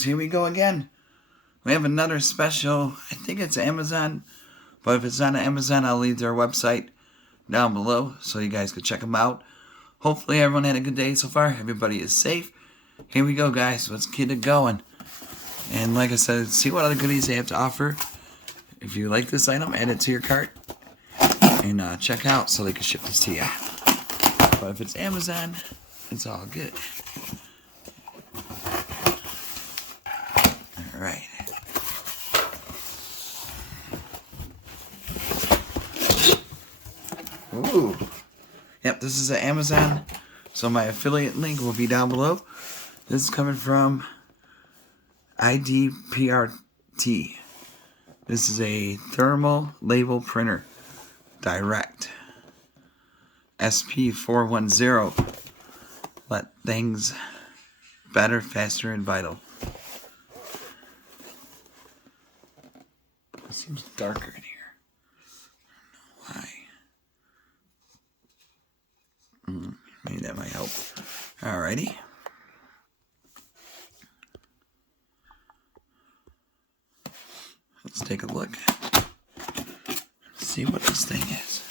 viewers, here we go again. We have another special, I think it's Amazon, but if it's not Amazon, I'll leave their website down below so you guys can check them out. Hopefully everyone had a good day so far. Everybody is safe. Here we go, guys. Let's get it going. And like I said, see what other goodies they have to offer. If you like this item, add it to your cart. And check out so they can ship this to you. But if it's Amazon, it's all good. Alright. Ooh. Yep, this is an Amazon. So my affiliate link will be down below. This is coming from iDPRT. This is a thermal label printer. Direct. SP410. Let things better, faster, and vital. It seems darker in here. I don't know why. Maybe that might help. Alrighty. Let's take a look. See what this thing is.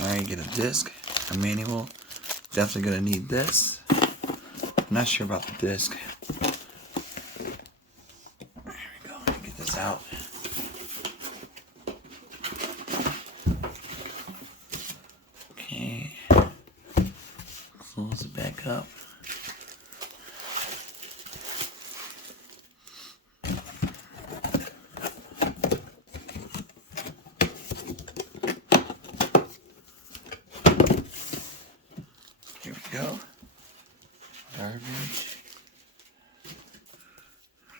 Alright, get a disc, a manual. Definitely gonna need this. I'm not sure about the disc. There we go. Let me get this out. Okay. Close it back up. Go. Garbage.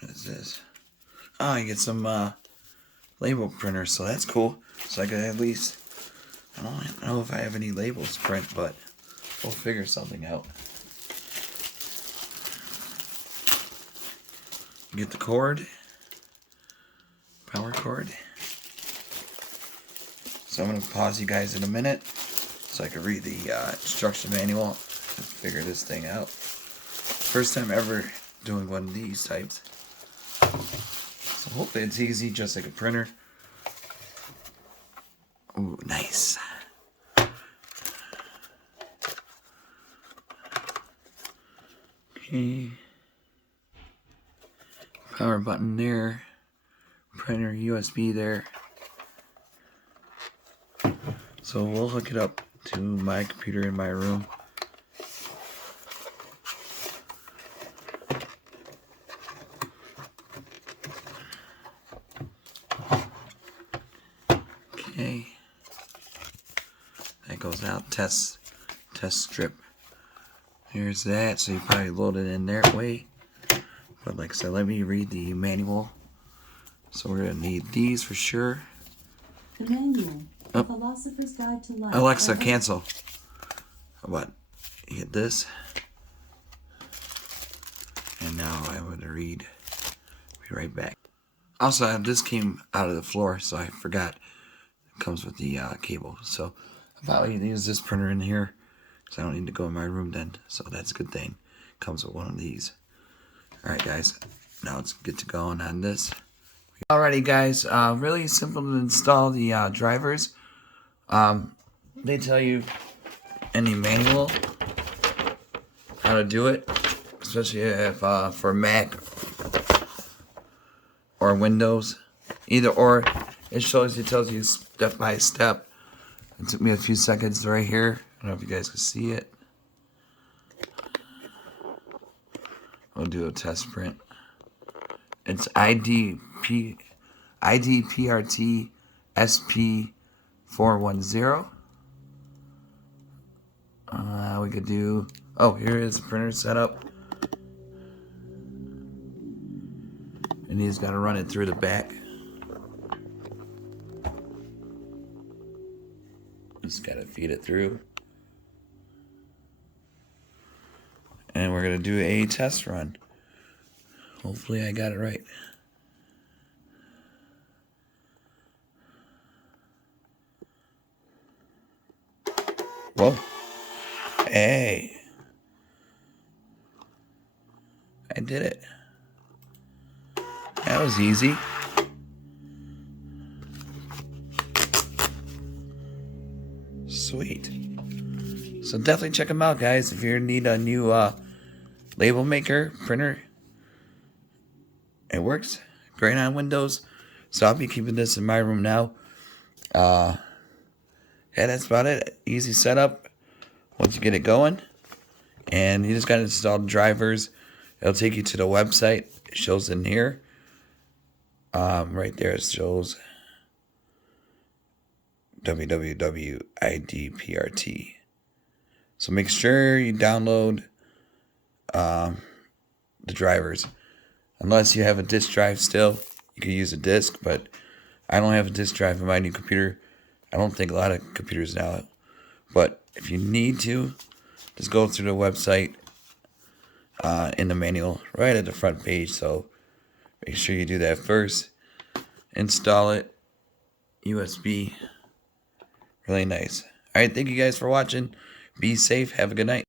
What is this? Oh, you get some label printers, so that's cool. So I could at least, I don't know if I have any labels to print, but we'll figure something out. Get the cord. Power cord. So I'm going to pause you guys in a minute so I can read the instruction manual. Figure this thing out. First time ever doing one of these types. So hopefully it's easy, just like a printer. Ooh, nice. Okay. Power button there. Printer USB there. So we'll hook it up to my computer in my room. Okay, that goes out. Test strip. Here's that. So you probably load it in that way. But like I said, let me read the manual. So we're gonna need these for sure. The manual. Oh. Philosopher's Guide to Life. Alexa, cancel. What? You hit this. And now I'm gonna read. Be right back. Also, this came out of the floor, so I forgot. Comes with the cable, so I'll probably use this printer in here because I don't need to go in my room then, so that's a good thing. Comes with one of these. Alright guys, now let's get to going on this. Alrighty guys, really simple to install the drivers. They tell you in the manual how to do it, especially if for Mac or Windows, either or. It tells you step by step. It took me a few seconds right here. I don't know if you guys can see it. I'll do a test print. It's iDPRT SP410. We could do. Oh, here is the printer setup. And he's got to run it through the back. Just gotta feed it through. And we're gonna do a test run. Hopefully I got it right. Whoa. Hey, I did it. That was easy. Sweet. So definitely check them out, guys. If you need a new label maker printer, it works great on Windows. So I'll be keeping this in my room now. Yeah, that's about it. Easy setup once you get it going. And you just got to install the drivers. It'll take you to the website. It shows in here. Right there it shows www.iDPRT. So make sure you download the drivers. Unless you have a disk drive still, you can use a disk, but I don't have a disk drive in my new computer. I don't think a lot of computers now. But if you need to, just go through the website in the manual right at the front page. So make sure you do that first. Install it. USB. Really nice. Alright, thank you guys for watching. Be safe. Have a good night.